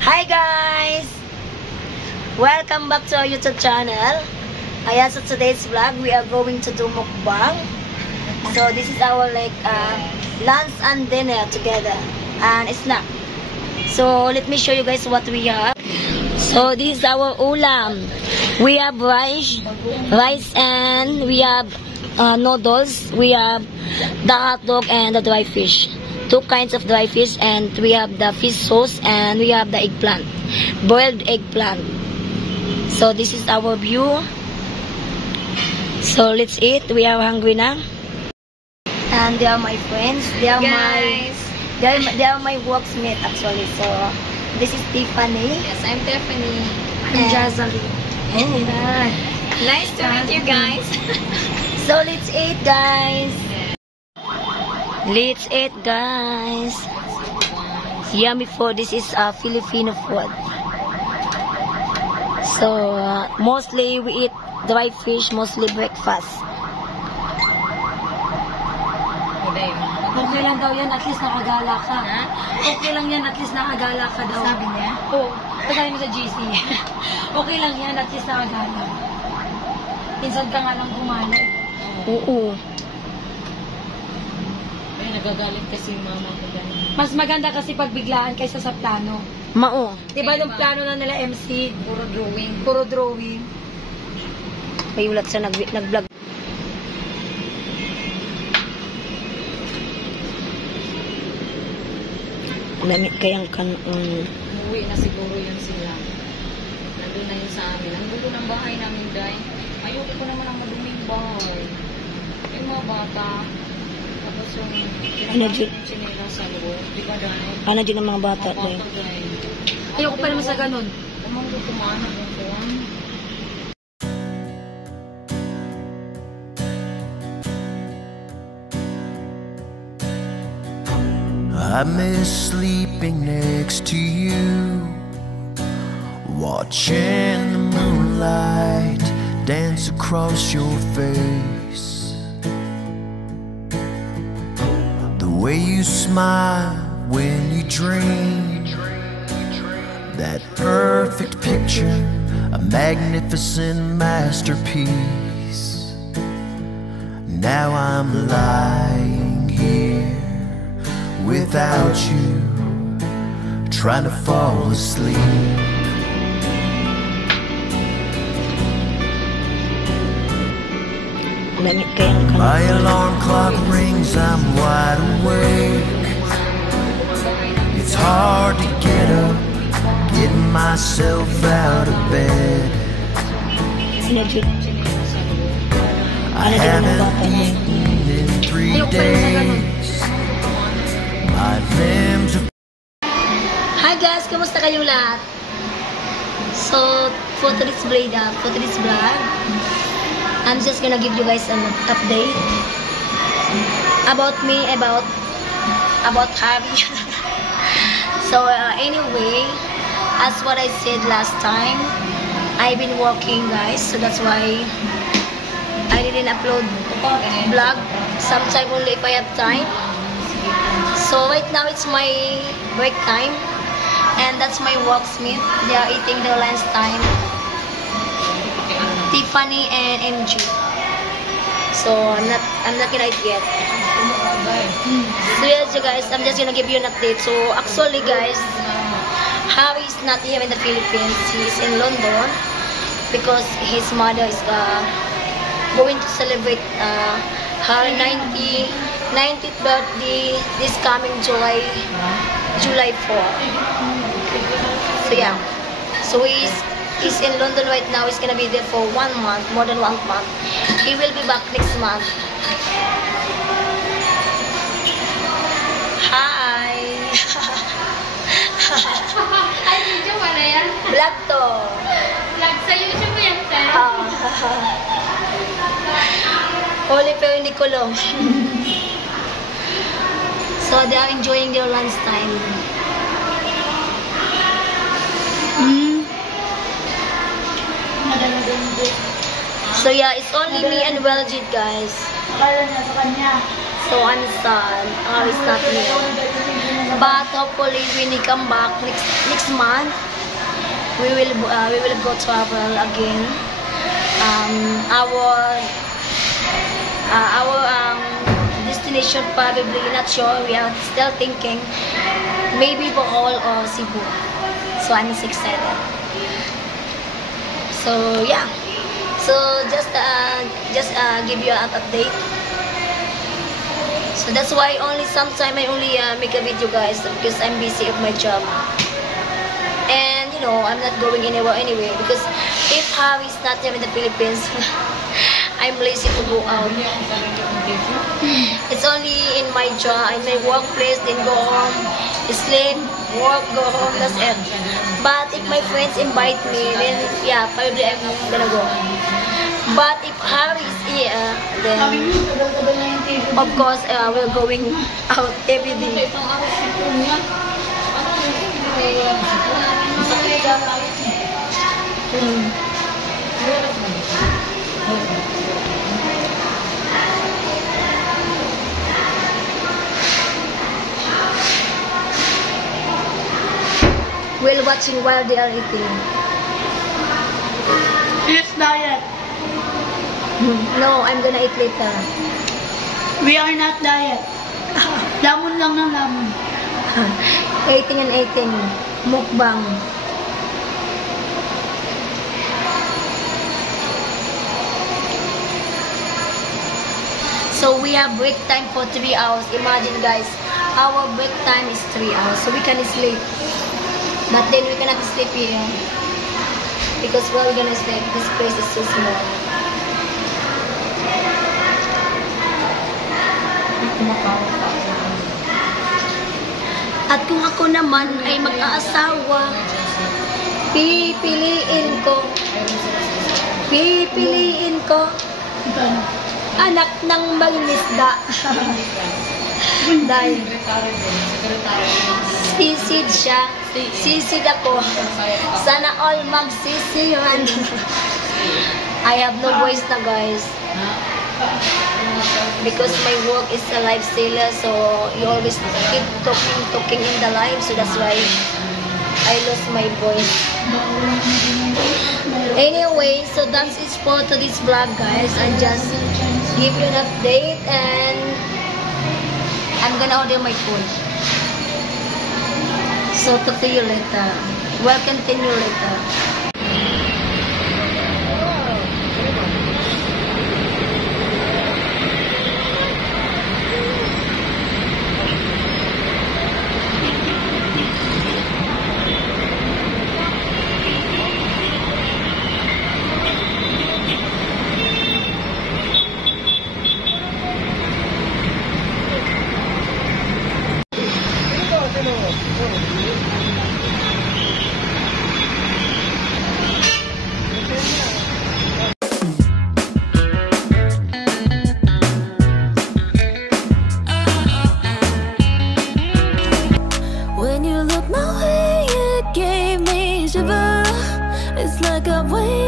Hi guys! Welcome back to our YouTube channel. Ayan, so today's vlog, we are going to do mukbang. So this is our lunch and dinner together. And snack. So let me show you guys what we have. So this is our ulam. We have rice and we have noodles. We have the hot dog and the dry fish. Two kinds of dry fish, and we have the fish sauce, and we have the eggplant, boiled eggplant. So this is our view. So let's eat. We are hungry now. And they are my friends. They are my workmates actually. So this is Tiffany. Yes, I'm Tiffany. I'm Jazzaline. Oh. Nice to meet you guys. So let's eat, guys. Let's eat, guys. Yummy food. This is Filipino food. So mostly we eat dry fish, mostly breakfast. Okay lang daw yan, at least nakagala ka. Okay lang yan, at least nakagala ka daw. Sabi niya? Oo. Sabi mo sa GC. Okay lang yan, at least nakagala. Minsan ka nga lang gumala. Oo. Ay, nagagalit kasi mama ko dahil. Mas maganda kasi pagbiglaan kaysa sa plano. Mao. Diba nung plano na nila MC? Puro drawing. Puro drawing. May ulat siya nag-vlog. Lamit kayang Umuwi na siguro yun sila. Nandun na yun sa amin. Ang gulo ng bahay namin, Day. Ayoko ko naman ang maduming bahay. Yung mga bata. Tapos yung chinela sa loob. Di ba, Day? ano din ang mga bata Mga na yun? bata, Day. Ayoko pa naman sa ganun. Umanggo kumana ng phone. I miss sleeping next to you, watching the moonlight dance across your face. The way you smile when you dream, that perfect picture, a magnificent masterpiece. Now I'm lying here without you, trying to fall asleep. Lamit kayang My alarm clock rings, I'm wide awake. It's hard to get up, getting myself out of bed. I haven't eaten in 3 days. My limbs are Hi guys, kamusta kayong lahat? So, for today's vlog, I'm just gonna give you guys an update about me, about Harvey. So, anyway, as what I said last time, I've been working, guys, so that's why I didn't upload vlog. Sometime only if I have time. So right now it's my break time, and that's my workmate. They are eating their lunch time. Tiffany and MG. So I'm not gonna eat yet. So yes, you guys, I'm just gonna give you an update. So actually, guys, Harry is not here in the Philippines. He's in London because his mother is going to celebrate her 90th birthday this coming July 4. So yeah, so he's in London right now. He's gonna be there for 1 month, more than 1 month. He will be back next month. Hi. Ay, video mo na yan. Vlog to. Vlog sa YouTube yan, sir. Holy pero hindi kulong. So they are enjoying their lunch time. So yeah, it's only me and Weljit, guys. So I'm sad. It's not me. But hopefully when we come back next month, we will go travel again. Our destination probably not sure. We are still thinking maybe Bohol or Cebu. So I'm so excited. So yeah. So just give you an update. So that's why only sometime I only make a video, guys, because I'm busy with my job. And you know, I'm not going anywhere anyway, because if Harry's not here in the Philippines, I'm lazy to go out. It's only in my job, in my workplace, then go home, sleep, work, go home, that's it. But if my friends invite me, then yeah, probably I'm gonna go. But if Harry is here, then of course we're going out every day. While watching while they are eating. It's diet. No, I'm gonna eat later. We are not diet. Lamon lang ng lamon. Eating and eating. Mukbang. So we have break time for 3 hours. Imagine, guys, our break time is 3 hours. So we can sleep. But then we cannot sleep here. Because we're gonna sleep. This place is so small. At kung ako naman ay mag-aasawa, pipiliin ko anak ng mangingisda. Dahil sisid siya, sisid ako. Sana all magsisihan. I have no voice na, guys. Because my work is a live seller, so you always keep talking in the live, so that's why I lost my voice. Anyway, so that's it for today's vlog, guys. I just give you an update, and I'm gonna order my food. So talk to you later. We'll continue later. When you look my way, it gave me shiver. It's like I've waited